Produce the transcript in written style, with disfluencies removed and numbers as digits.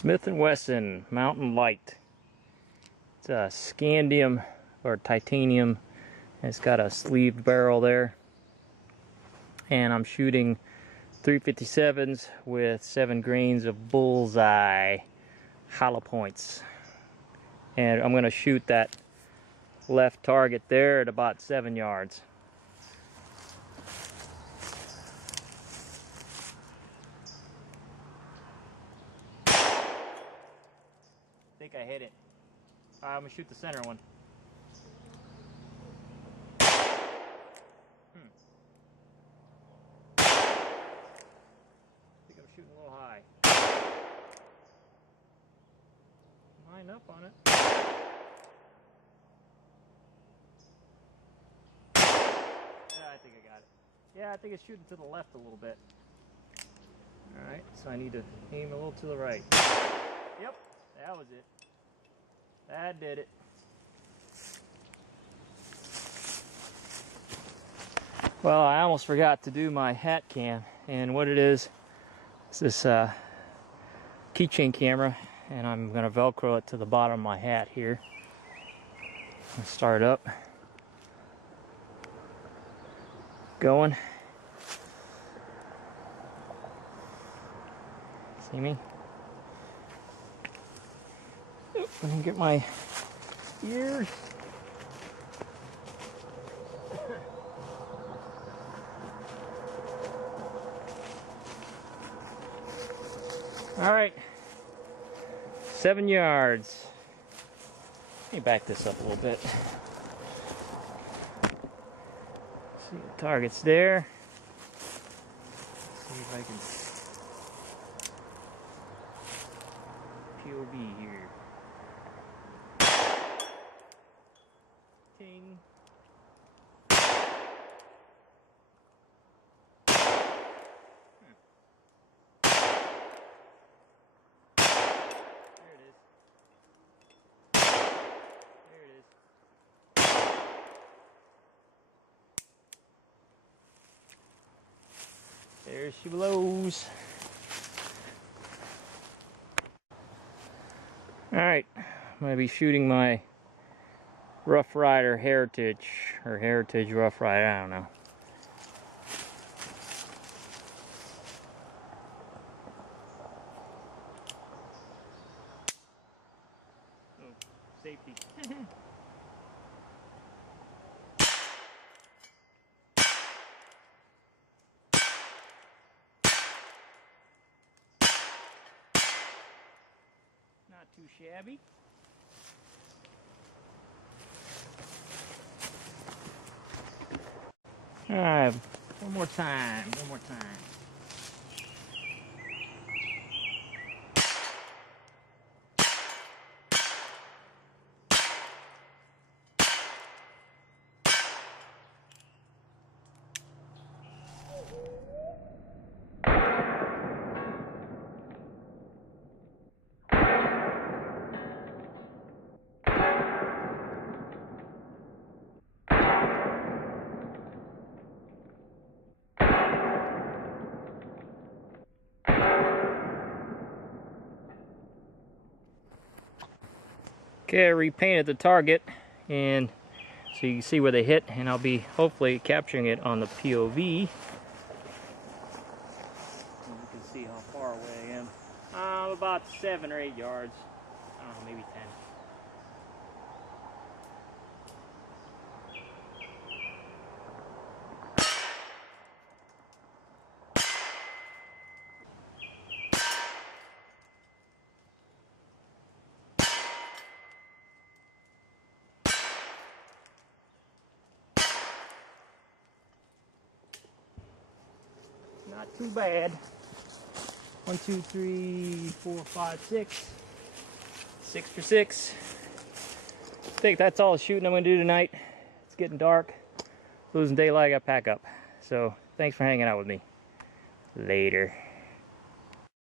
Smith & Wesson Mountain Light. It's a scandium or titanium. It's got a sleeved barrel there. And I'm shooting 357s with 7 grains of bullseye hollow points. And I'm going to shoot that left target there at about 7 yards. I think I hit it. Alright, I'm going to shoot the center one. I think I'm shooting a little high. Line up on it. Yeah, I think I got it. Yeah, I think it's shooting to the left a little bit. Alright, so I need to aim a little to the right. Yep, that was it. That did it. Well, I almost forgot to do my hat cam, and what it is this keychain camera, and I'm going to Velcro it to the bottom of my hat here. I'll start up. Going. See me? Let me get my ears. All right, 7 yards. Let me back this up a little bit. See the target's there. See if I can POV here. Ting. There she blows. Alright, I'm going to be shooting my Rough Rider Heritage, or Heritage Rough Rider, I don't know. Oh, safety. Not too shabby. Alright, one more time. Okay, I repainted the target, and so you can see where they hit, and I'll be hopefully capturing it on the POV. You can see how far away I am. About 7 or 8 yards. I don't know, maybe 10. Not too bad. 1, 2, 3, 4, 5, 6. 6 for 6. I think that's all the shooting I'm going to do tonight. It's getting dark. Losing daylight, I gotta pack up. So, thanks for hanging out with me. Later.